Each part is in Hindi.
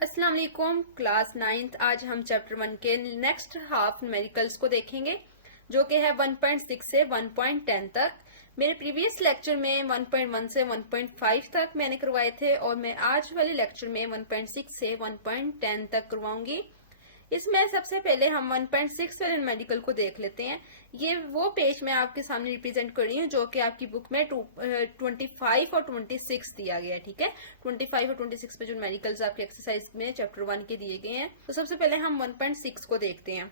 अस्सलाम वालेकुम क्लास 9th। आज हम चैप्टर 1 के नेक्स्ट हाफ न्यूमेरिकल्स को देखेंगे जो कि है 1.6 से 1.10 तक। मेरे प्रीवियस लेक्चर में 1.1 से 1.5 तक मैंने करवाए थे और मैं आज वाले लेक्चर में 1.6 से 1.10 तक करवाऊंगी। इसमें सबसे पहले हम 1.6 वाले मेडिकल को देख लेते हैं। ये वो पेज मैं आपके सामने रिप्रेजेंट कर रही हूँ जो कि आपकी बुक में 25 और 26 दिया गया है। ठीक है, 25 और 26 पे जो मेडिकल्स आपके एक्सरसाइज में चैप्टर 1 के दिए गए हैं। तो सबसे पहले हम 1.6 को देखते हैं।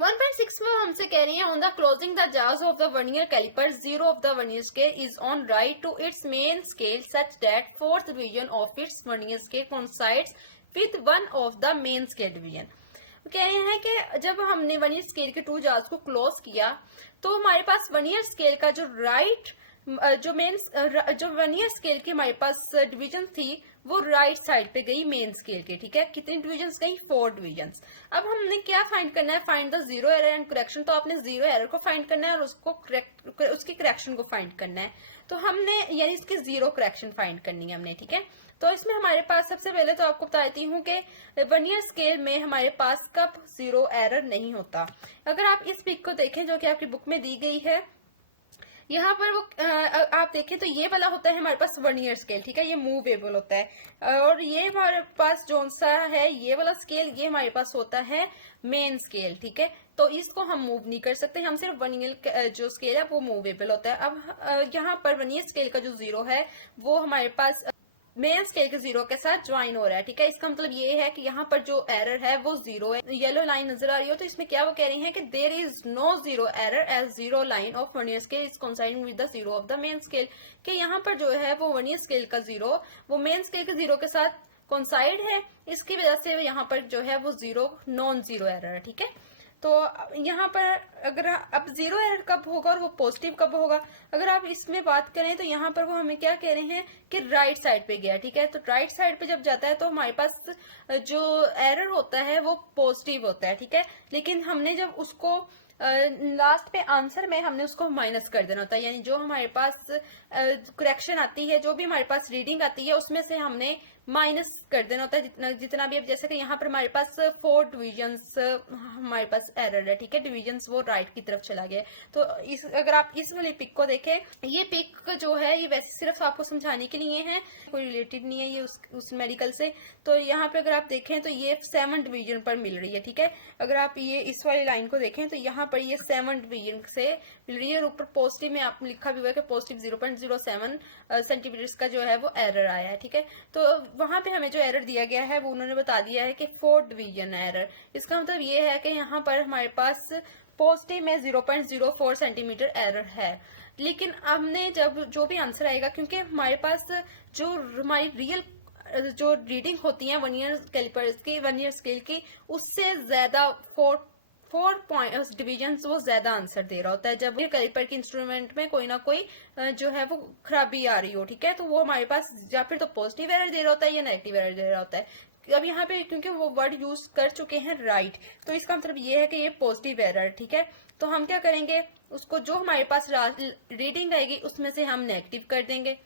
1.6 में हमसे कह रही है on the closing the jars of the vernier caliper zero of the vernier scale is on right to its main scale such that fourth division of its vernier scale coincides with one of the main scale division. कह रहे हैं कि जब हमने वर्नियर स्केल के टू जार्स को क्लोज किया तो हमारे पास वर्नियर स्केल का जो जो वर्नियर स्केल की हमारे पास डिवीजन थी वो राइट साइड पे गई मेन स्केल के। ठीक है, कितनी डिवीजन्स गई? 4 डिवीजन्स। अब हमने क्या फाइंड करना है? Find the zero error and correction. तो आपने जीरो एरर को फाइंड करना है और उसकी करेक्शन को फाइंड करना है। तो हमने यानी इसकी जीरो करेक्शन फाइंड करनी है हमने। ठीक है, तो इसमें हमारे पास सबसे पहले तो आपको बताती हूँ कि वर्नियर स्केल में हमारे पास कब जीरो एरर नहीं होता। अगर आप इस पिक को देखें जो कि आपकी बुक में दी गई है, यहाँ पर वो आप देखें तो ये वाला होता है हमारे पास वर्नियर स्केल। ठीक है, ये मूवेबल होता है और ये हमारे पास जो सा है ये वाला स्केल ये हमारे पास होता है मेन स्केल। ठीक है, तो इसको हम मूव नहीं कर सकते, हम सिर्फ वर्नियर जो स्केल है वो मूवेबल होता है। अब यहाँ पर वर्नियर स्केल का जो जीरो है वो हमारे पास मेन स्केल के जीरो के साथ ज्वाइन हो रहा है। ठीक है, इसका मतलब ये है कि यहाँ पर जो एरर है वो जीरो है। येलो लाइन नजर आ रही हो तो इसमें क्या वो कह रही है कि there is no zero error as zero line of vernier scale is coinciding with the zero of the main scale. कि यहाँ पर जो है वो वर्नियर स्केल का जीरो वो मेन स्केल के जीरो के साथ कोइंसाइड है, इसकी वजह से यहाँ पर जो है वो जीरो नॉन जीरो एरर है। ठीक है, तो यहाँ पर अगर अब जीरो एरर कब होगा और वो पॉजिटिव कब होगा, अगर आप इसमें बात करें तो यहाँ पर वो हमें क्या कह रहे हैं कि राइट साइड पे गया। ठीक है, तो राइट साइड पे जब जाता है तो हमारे पास जो एरर होता है वो पॉजिटिव होता है। ठीक है, लेकिन हमने जब उसको लास्ट पे आंसर में हमने उसको माइनस कर देना होता है, यानी जो हमारे पास करेक्शन आती है, जो भी हमारे पास रीडिंग आती है उसमें से हमने माइनस कर देना होता है जितना भी। अब जैसे कि यहाँ पर हमारे पास 4 डिवीजन्स हमारे पास एरर है। ठीक है, डिवीजन्स वो राइट की तरफ चला गया। तो अगर आप इस वाली पिक को देखें, ये पिक जो है ये वैसे सिर्फ आपको समझाने के लिए है, कोई रिलेटेड नहीं है ये उस मेडिकल से। तो यहाँ पे अगर आप देखें तो ये 7 डिवीजन पर मिल रही है। ठीक है, अगर आप ये इस वाली लाइन को देखें तो यहाँ पर ये 7 डिवीजन से मिल रही है और ऊपर पॉजिटिव में आपने लिखा भी हुआ है कि पॉजिटिव 0.07 सेंटीमीटर का जो है वो एरर आया है। ठीक है, तो वहां पे हमें जो एरर दिया गया है वो उन्होंने बता दिया है कि 4 डिवीजन एरर। इसका मतलब ये है कि यहाँ पर हमारे पास पॉजिटिव में 0.04 सेंटीमीटर एरर है। लेकिन हमने जब जो भी आंसर आएगा, क्योंकि हमारे पास जो हमारी रियल जो रीडिंग होती है वर्नियर कैलिपर्स की, वर्नियर स्केल की, उससे ज्यादा 4 पॉइंट डिवीजन वो ज्यादा आंसर दे रहा होता है जब कैलिपर के इंस्ट्रूमेंट में कोई ना कोई जो है वो खराबी आ रही हो। ठीक है, तो वो हमारे पास या फिर तो पॉजिटिव एरर दे रहा होता है या नेगेटिव एरर दे रहा होता है। अब यहाँ पे क्योंकि वो वर्ड यूज कर चुके हैं राइट, तो इसका मतलब ये है कि ये पॉजिटिव एरर। ठीक है, तो हम क्या करेंगे, उसको जो हमारे पास रीडिंग आएगी उसमें से हम नेगेटिव कर देंगे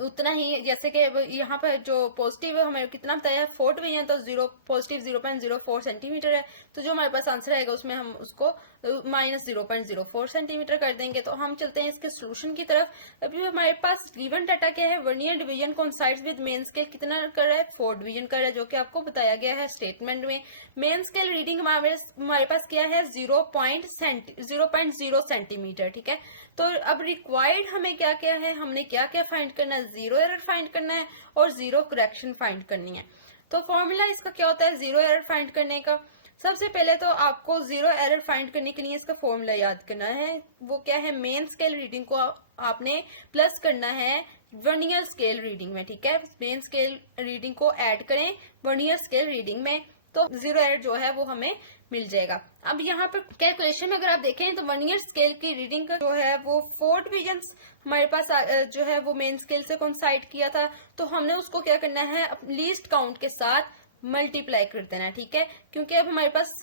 उतना ही। जैसे कि यहाँ पर जो पॉजिटिव हमें कितना बताया 4 डिवीजन, तो जीरो पॉजिटिव 0.04 सेंटीमीटर है। तो जो हमारे पास आंसर आएगा उसमें हम उसको माइनस 0.04 सेंटीमीटर कर देंगे। तो हम चलते हैं इसके सोल्यूशन की तरफ। अभी हमारे पास गिवन डाटा क्या है, vernier division coincides with main scale कितना कर रहा है? 4 डिवीजन कर रहा है, जो कि आपको बताया गया है स्टेटमेंट में। मेन स्केल रीडिंग हमारे पास क्या है? 0.0 सेंटीमीटर। ठीक है, तो अब रिक्वायर्ड हमें क्या क्या है, हमने क्या क्या फाइंड करना है? जीरो एरर फाइंड करना है और जीरो करेक्शन फाइंड करनी है। तो फॉर्मूला इसका क्या होता है जीरो एरर फाइंड करने का? सबसे पहले तो आपको जीरो एरर फाइंड करने के लिए इसका फॉर्मूला याद करना है। वो क्या है? मेन स्केल रीडिंग को आपने प्लस करना है वर्नियर स्केल रीडिंग में। ठीक है, मेन स्केल रीडिंग को ऐड करें वर्नियर स्केल रीडिंग में तो जीरो एरर जो है वो हमें मिल जाएगा। अब यहाँ पर कैलकुलेशन में अगर आप देखें तो वर्नियर स्केल की रीडिंग जो है वो 4 डिवीजन्स हमारे पास जो है वो मेन स्केल से कोइंसाइड किया था। तो हमने उसको क्या करना है, लीस्ट काउंट के साथ मल्टीप्लाई कर देना है, ठीक है। क्योंकि अब हमारे पास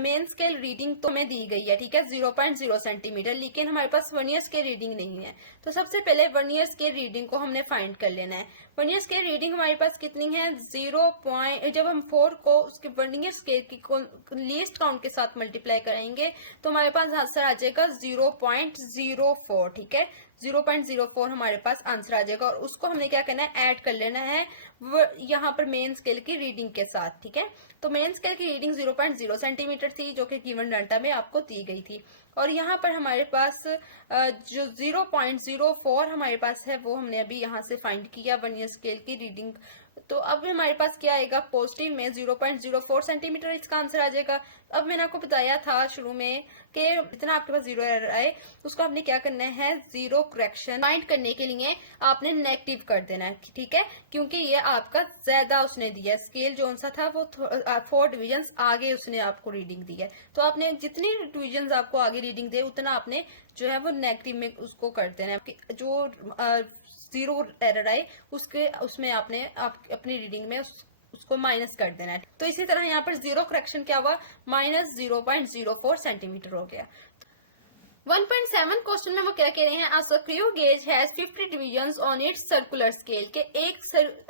मेन स्केल रीडिंग तो हमें दी गई है, ठीक है, 0.0 सेंटीमीटर, लेकिन हमारे पास वर्नियर स्केल रीडिंग नहीं है। तो सबसे पहले वर्नियर स्केल रीडिंग को हमने फाइंड कर लेना है। वर्नियर स्केल रीडिंग हमारे पास कितनी है, 0. जब हम 4 को उसके वर्नियर स्केल की लीस्ट काउंट के साथ मल्टीप्लाई करेंगे तो हमारे पास आंसर आ जाएगा 0.04, ठीक है। 0.04 हमारे पास आंसर आ जाएगा और उसको हमने क्या करना है, ऐड कर लेना है यहाँ पर मेन स्केल की रीडिंग के साथ, ठीक है। तो मेन स्केल की रीडिंग 0.0 सेंटीमीटर थी जो कि गिवन डाटा में आपको दी गई थी, और यहाँ पर हमारे पास जो 0.04 हमारे पास है वो हमने अभी यहाँ से फाइंड किया वर्नियर स्केल की रीडिंग। तो अब हमारे पास क्या आएगा, पॉजिटिव में 0.04 सेंटीमीटर इसका आंसर आ जाएगा। अब मैंने आपको बताया था शुरू में कि जितना आपके पास जीरो एरर आए उसको आपने क्या करना है, जीरो करेक्शन फाइंड करने के लिए आपने नेगेटिव कर देना है, ठीक है। क्योंकि ये आपका ज्यादा उसने दिया है, स्केल जो सा था वो 4 डिविजन आगे उसने आपको रीडिंग दी है। तो आपने जितनी डिविजन आपको आगे रीडिंग दे उतना आपने जो है वो नेगेटिव में उसको कर देना है। जो जीरो एरर आए उसमें आपने अपनी रीडिंग में उसको माइनस कर देना है। तो इसी तरह यहाँ पर जीरो करेक्शन क्या हुआ, -0.04 सेंटीमीटर हो गया। 1.7 क्वेश्चन में वो क्या कह रहे हैं, a screw gauge has 50 divisions on its circular scale के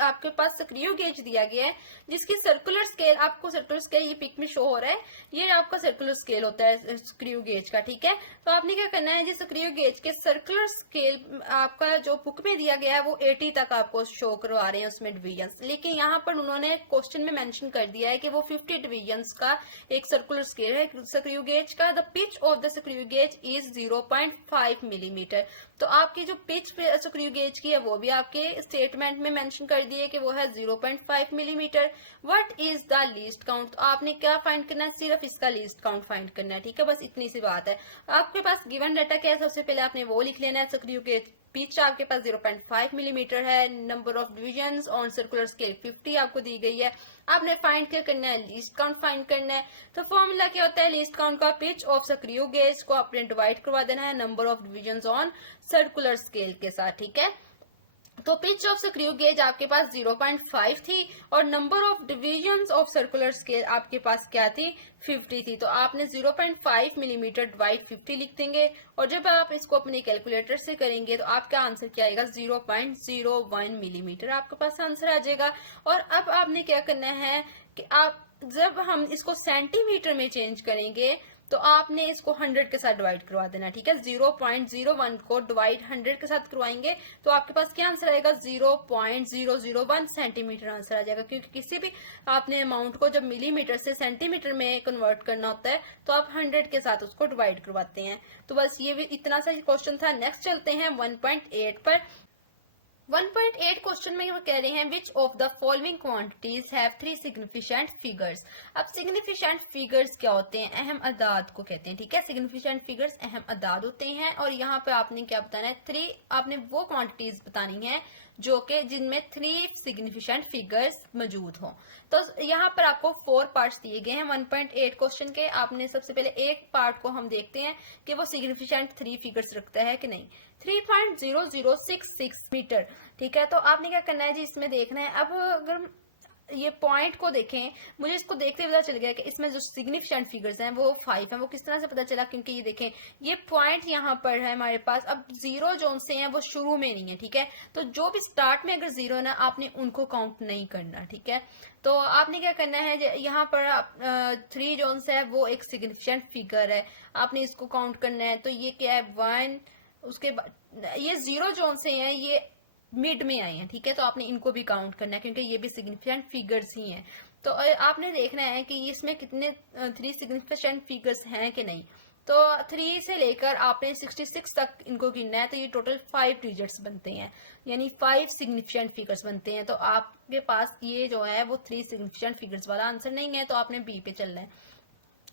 आपके पास सक्रियो गेज दिया गया है जिसकी सर्कुलर स्केल, आपको सर्कुलर स्केल ये पिक में शो हो रहा है, ये आपका सर्कुलर स्केल होता है सक्रियो गेज का, ठीक है। तो आपने क्या करना है, जिस सक्रियो गेज के सर्कुलर स्केल आपका जो बुक में दिया गया है वो 80 तक आपको शो करवा रहे हैं उसमें डिविजन, लेकिन यहाँ पर उन्होंने क्वेश्चन में मेंशन कर दिया है कि वो 50 डिविजन का एक सर्कुलर स्केल है सक्रियो गेज का। The pitch of the screw gauge is 0.5 millimetre. तो आपकी जो पिच सक्रियो गेज की है वो भी आपके स्टेटमेंट में मेंशन कर दी है कि वो है 0.5 millimetre. What is the least count, तो आपने क्या फाइंड करना है, सिर्फ इसका लीस्ट काउंट फाइंड करना है, ठीक है। बस इतनी सी बात है। आपके पास गिवन डाटा क्या है, सबसे पहले आपने वो लिख लेना है, सक्रियो गेज पिच आपके पास 0.5 मिलीमीटर है, number of divisions on circular scale 50 आपको दी गई है। आपने फाइंड क्या करना है, लीस्ट काउंट फाइंड करना है। तो फॉर्मूला क्या होता है, लीस्ट काउंट का पिच ऑफ सक्रियो गेज को आपने डिवाइड करवा देना है number of divisions on circular scale के साथ, ठीक है। तो पिच ऑफ सक्रियो गेज आपके पास 0.5 थी और number of divisions of circular scale आपके पास क्या थी, 50 थी। तो आपने 0.5 मिलीमीटर डिवाइड 50 लिख देंगे और जब आप इसको अपने कैलकुलेटर से करेंगे तो आपका आंसर क्या आएगा, 0.01 मिलीमीटर आपके पास आंसर आ जाएगा। और अब आपने क्या करना है कि आप जब हम इसको सेंटीमीटर में चेंज करेंगे तो आपने इसको 100 के साथ डिवाइड करवा देना, ठीक है। 0.01 को डिवाइड 100 के साथ करवाएंगे तो आपके पास क्या आंसर आएगा, 0.001 सेंटीमीटर आंसर आ जाएगा। क्योंकि किसी भी आपने अमाउंट को जब मिलीमीटर से सेंटीमीटर में कन्वर्ट करना होता है तो आप 100 के साथ उसको डिवाइड करवाते हैं। तो बस ये भी इतना सा क्वेश्चन था। नेक्स्ट चलते हैं 1.8 पर। 1.8 क्वेश्चन में वो कह रहे हैं which of the following quantities have 3 significant figures. अब सिग्निफिकेंट फिगर्स क्या होते हैं, अहम अदाद को कहते हैं, ठीक है। सिग्निफिकेंट फिगर्स अहम अदाद होते हैं और यहाँ पे आपने क्या बताना है, 3 आपने वो क्वांटिटीज बतानी है जो कि जिनमें 3 सिग्निफिकेंट फिगर्स मौजूद हो। तो यहाँ पर आपको 4 पार्ट्स दिए गए हैं 1.8 क्वेश्चन के। आपने सबसे पहले एक पार्ट को हम देखते हैं कि वो सिग्निफिकेंट 3 फिगर्स रखता है कि नहीं। 3.0066 मीटर, ठीक है। तो आपने क्या करना है जी, इसमें देखना है। अब अगर ये पॉइंट को देखें, मुझे इसको देखते पता चल गया कि इसमें जो सिग्निफिकेंट फिगर्स हैं वो 5 हैं। वो किस तरह से पता चला, क्योंकि ये देखें ये पॉइंट यहाँ पर है हमारे पास। अब जीरो जो से हैं वो शुरू में नहीं है, ठीक है। तो जो भी स्टार्ट में अगर जीरो है ना, आपने उनको काउंट नहीं करना, ठीक है। तो आपने क्या करना है, यहाँ पर 3 जोन्स है वो एक सिग्निफिकेंट फिगर है, आपने इसको काउंट करना है। तो ये क्या है, 1, उसके बाद ये 0 जोन से हैं, ये मिड में आए हैं, ठीक है। तो आपने इनको भी काउंट करना है क्योंकि ये भी सिग्निफिकेंट फिगर्स ही हैं। तो आपने देखना है कि इसमें कितने 3 सिग्निफिकेंट फिगर्स हैं कि नहीं। तो 3 से लेकर आपने 66 तक इनको गिनना है। तो ये टोटल 5 डिजिट्स बनते हैं, यानी 5 सिग्निफिकेंट फिगर्स बनते हैं। तो आपके पास ये जो है वो 3 सिग्निफिकेंट फिगर्स वाला आंसर नहीं है, तो आपने बी पे चलना है।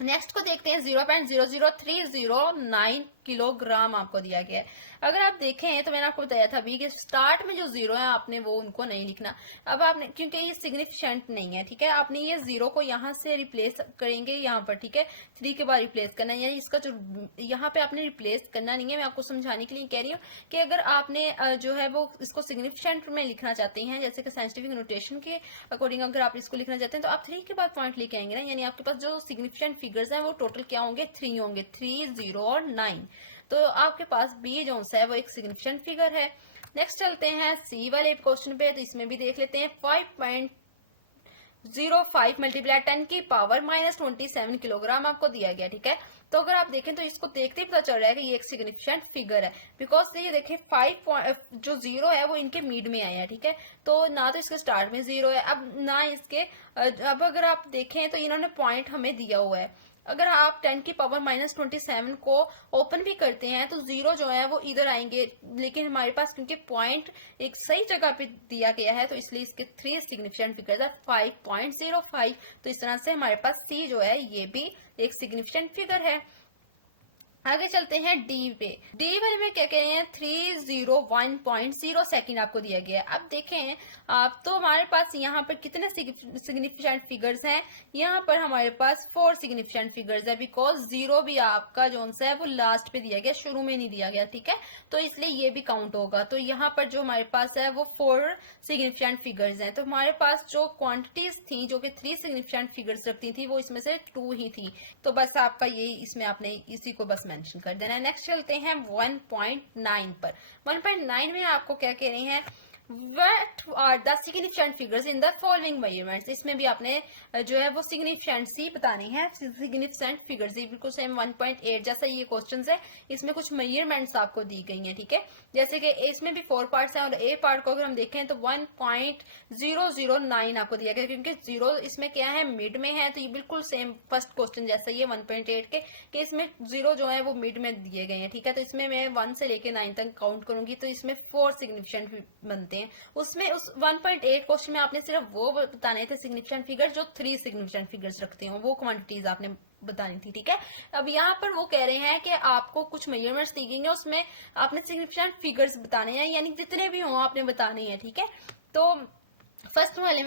नेक्स्ट को देखते हैं 0.00309 किलोग्राम आपको दिया गया है। अगर आप देखें तो मैंने आपको बताया था अभी कि स्टार्ट में जो जीरो है आपने वो उनको नहीं लिखना। अब आपने, क्योंकि ये सिग्निफिकेंट नहीं है, ठीक है, आपने ये जीरो को यहाँ से रिप्लेस करेंगे यहाँ पर, ठीक है, 3 के बाद रिप्लेस करना है, यानी इसका जो यहाँ पे आपने रिप्लेस करना नहीं है। मैं आपको समझाने के लिए कह रही हूँ कि अगर आपने जो है वो इसको सिग्निफिकेंट में लिखना चाहते हैं, जैसे कि साइंटिफिक नोटेशन के अकॉर्डिंग अगर आप इसको लिखना चाहते हैं तो आप 3 के बाद पॉइंट लेके आएंगे ना, यानी आपके पास जो सिग्निफिकेंट फिगर्स हैं वो टोटल क्या होंगे, 3 होंगे, 3, 0 और 9। तो आपके पास बी जो है वो एक सिग्निफिकेंट फिगर है। नेक्स्ट चलते हैं सी वाले क्वेश्चन पे, तो इसमें भी देख लेते हैं 5.05 मल्टीप्लाई 10 की पावर -27 किलोग्राम आपको दिया गया, ठीक है। तो अगर आप देखें तो इसको देखते ही पता चल रहा है कि ये एक सिग्निफिकेंट फिगर है, बिकॉज ये देखें 5 जो जीरो है वो इनके मिड में आया है, ठीक है, तो ना तो इसके स्टार्ट में जीरो है, अब ना इसके अब अगर आप देखें तो इन्होंने पॉइंट हमें दिया हुआ है। अगर आप 10 की पावर -27 को ओपन भी करते हैं तो जीरो जो है वो इधर आएंगे, लेकिन हमारे पास क्योंकि पॉइंट एक सही जगह पे दिया गया है तो इसलिए इसके 3 सिग्निफिकेंट फिगर्स है 5.05। तो इस तरह से हमारे पास सी जो है ये भी एक सिग्निफिकेंट फिगर है। आगे चलते हैं डी पे। डी वाले में क्या कह रहे हैं, 301.0 सेकेंड आपको दिया गया है। अब देखें आप तो हमारे पास यहाँ पर कितने सिग्निफिकेंट फिगर्स हैं, यहाँ पर हमारे पास 4 सिग्निफिकेंट फिगर्स है, बिकॉज जीरो भी आपका जो है वो लास्ट पे दिया गया, शुरू में नहीं दिया गया, ठीक है, तो इसलिए ये भी काउंट होगा। तो यहाँ पर जो हमारे पास है वो 4 सिग्निफिकेंट फिगर्स हैं। तो हमारे पास जो क्वांटिटीज थी जो कि 3 सिग्निफिकेंट फिगर्स रखती थी वो इसमें से 2 ही थी, तो बस आपका ये इसमें आपने इसी को बस मेंशन कर देना है। नेक्स्ट चलते हैं 1.9 पर। 1.9 में आपको क्या कह रहे हैं, What are the significant figures in the following measurements? इसमें भी आपने जो है वो सिग्निफिकेंट सी बतानी है, सिग्निफिकेंट फिगर्स बिल्कुल सेम 1.8 जैसा ये क्वेश्चन है, इसमें कुछ मेजरमेंट्स आपको दी गई हैं, ठीक है, जैसे कि इसमें भी 4 पार्ट्स हैं और ए पार्ट को अगर हम देखें तो 1.009 आपको दिया गया, क्योंकि जीरो इसमें क्या है, मिड में है, तो ये बिल्कुल सेम फर्स्ट क्वेश्चन जैसा ही है 1.8 के, कि इसमें जीरो जो है वो मिड में दिए गए हैं, ठीक है, तो इसमें मैं 1 से लेके 9 तक काउंट करूंगी तो इसमें 4 सिग्निफिकेंट बनते हैं। उसमें उस 1.8 क्वेश्चन में आपने सिर्फ वो बताने थे सिग्निफिकेंट फिगर जो 3 सिग्निफिकेंट फिगर्स रखते हो, वो क्वांटिटीज आपने बतानी थी, ठीक है। अब यहाँ पर वो कह रहे हैं कि आपको कुछ मेजरमेंट्स दी गई हैं, उसमें आपने सिग्निफिकेंट फिगर्स बताने हैं, यानी जितने भी हों आपने बताने हैं, ठीक है। तो फर्स्ट वाले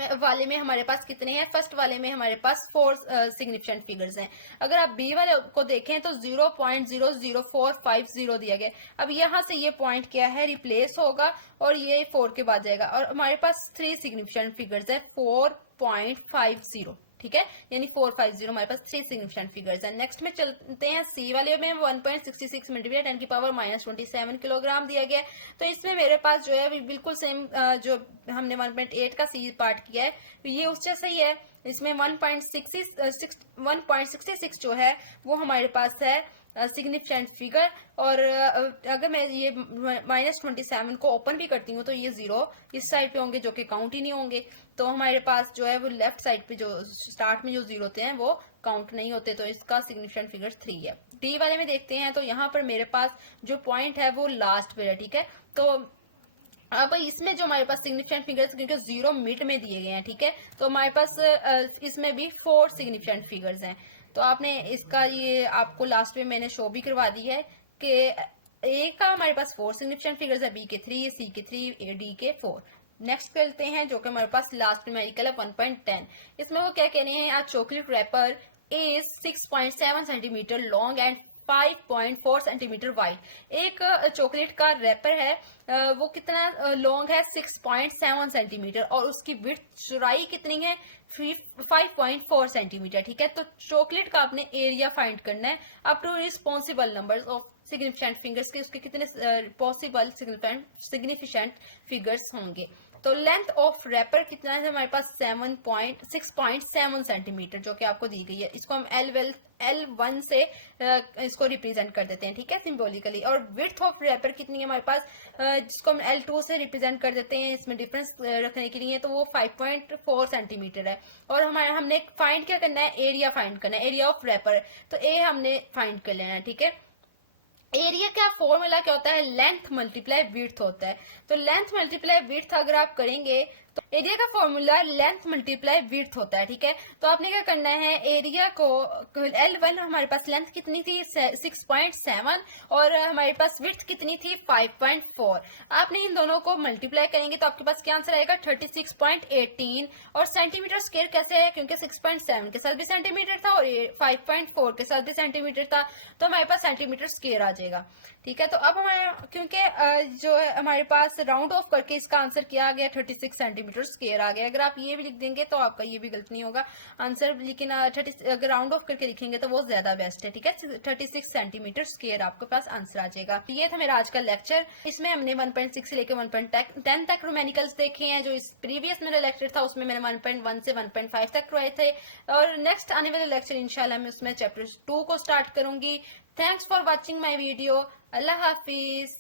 में हमारे पास कितने हैं, फर्स्ट वाले में हमारे पास 4 सिग्निफिकेंट फिगर्स हैं। अगर आप बी वाले को देखें तो 0.00450 दिया गया। अब यहाँ से ये पॉइंट क्या है, रिप्लेस होगा और ये 4 के बाद जाएगा, और हमारे पास 3 सिग्निफिकेंट फिगर्स है 4.50, ठीक है, यानी 450 हमारे पास 3 सिग्निफिकेंट फिगर्स हैं। नेक्स्ट में चलते हैं सी वाले में 1.66 मल्टीप्लाई 10 की पावर -27 किलोग्राम दिया गया है। तो इसमें मेरे पास जो है बिल्कुल सेम जो हमने 1.8 का सी पार्ट किया है ये उस जैसा ही है। इसमें 1.66 जो है वो हमारे पास है सिग्निफिकेंट फिगर, और अगर मैं ये -27 को ओपन भी करती हूँ तो ये जीरो इस साइड पे होंगे जो कि काउंट ही नहीं होंगे, तो हमारे पास जो है वो लेफ्ट साइड पे जो स्टार्ट में जो जीरो होते हैं वो काउंट नहीं होते, तो इसका सिग्निफिकेंट फिगर 3 है। डी वाले में देखते हैं तो यहाँ पर मेरे पास जो पॉइंट है वो लास्ट पे है, ठीक है, तो अब इसमें जो हमारे पास सिग्निफिकेंट फिगर्स क्योंकि जीरो मिड में दिए गए हैं, ठीक है, तो हमारे पास इसमें भी 4 सिग्निफिकेंट फिगर्स हैं। तो आपने इसका ये आपको लास्ट में मैंने शो भी करवा दी है कि ए का हमारे पास 4 सिग्निफिकेंट फिगर्स है, बी के 3, सी के 3, डी के 4। नेक्स्ट करते हैं जो कि हमारे पास लास्ट न्यूमेरिकल है 1.10। इसमें वो क्या कह रहे हैं, chocolate wrapper is 6.7 centimetre long and 5.4 centimetre wide. एक चॉकलेट का रैपर है वो कितना लॉन्ग है, 6.7 सेंटीमीटर, और उसकी विड्थ चौड़ाई कितनी है, 5.4 सेंटीमीटर, ठीक है। तो चॉकलेट का आपने एरिया फाइंड करना है up to responsible numbers of significant figures के, उसके कितने पॉसिबल सिग्निफिकेंट फिगर्स होंगे। तो लेंथ ऑफ रैपर कितना है हमारे पास 6.7 सेंटीमीटर जो कि आपको दी गई है। इसको हम L1 से इसको रिप्रेजेंट कर देते हैं, ठीक है, सिंबॉलिकली। और विड्थ ऑफ रैपर कितनी है हमारे पास, जिसको हम L2 से रिप्रेजेंट कर देते हैं इसमें डिफरेंस रखने के लिए, तो वो 5.4 सेंटीमीटर है। और हमने फाइंड क्या करना है, एरिया फाइंड करना है, एरिया ऑफ रैपर, तो ए हमने फाइंड कर लेना है, ठीक है। एरिया का फॉर्मूला क्या होता है, लेंथ मल्टीप्लाई विड्थ होता है। तो लेंथ मल्टीप्लाई विड्थ अगर आप करेंगे एरिया का फॉर्मूला लेंथ मल्टीप्लाई विड्थ होता है, ठीक है। तो आपने क्या करना है, एरिया को L1 हमारे पास लेंथ कितनी थी 6.7 और हमारे पास विड्थ कितनी थी 5.4। आपने इन दोनों को मल्टीप्लाई करेंगे तो आपके पास क्या आंसर आएगा 36.18। और सेंटीमीटर स्क्वायर कैसे है, क्योंकि 6.7 के साथ भी सेंटीमीटर था और 5.4 के साथ भी सेंटीमीटर था, तो हमारे पास सेंटीमीटर स्क्वायर आ जाएगा, ठीक है। तो अब हमारे क्योंकि जो है हमारे पास राउंड ऑफ करके इसका आंसर क्या आ गया 36 सेंटीमीटर स्क्वायर आ गया। अगर आप ये भी लिख देंगे तो आपका ये भी गलत नहीं होगा आंसर, लेकिन अगर राउंड ऑफ करके लिखेंगे तो वो ज्यादा बेस्ट है, ठीक है। 36 सेंटीमीटर स्क्वायर आपके पास आंसर आ जाएगा। ये था मेरा आज का लेक्चर। इसमें हमने 1.6 से लेकर 1.10 तक रोमैनिकल्स देखे हैं। जो इस प्रीवियस मेरा लेक्चर था उसमें मैंने 1.1 से 1.5 तक करवाए थे, और नेक्स्ट आने वाले लेक्चर इंशाल्लाह मैं उसमें चैप्टर 2 को स्टार्ट करूंगी। Thanks for watching my video. Allah Hafiz.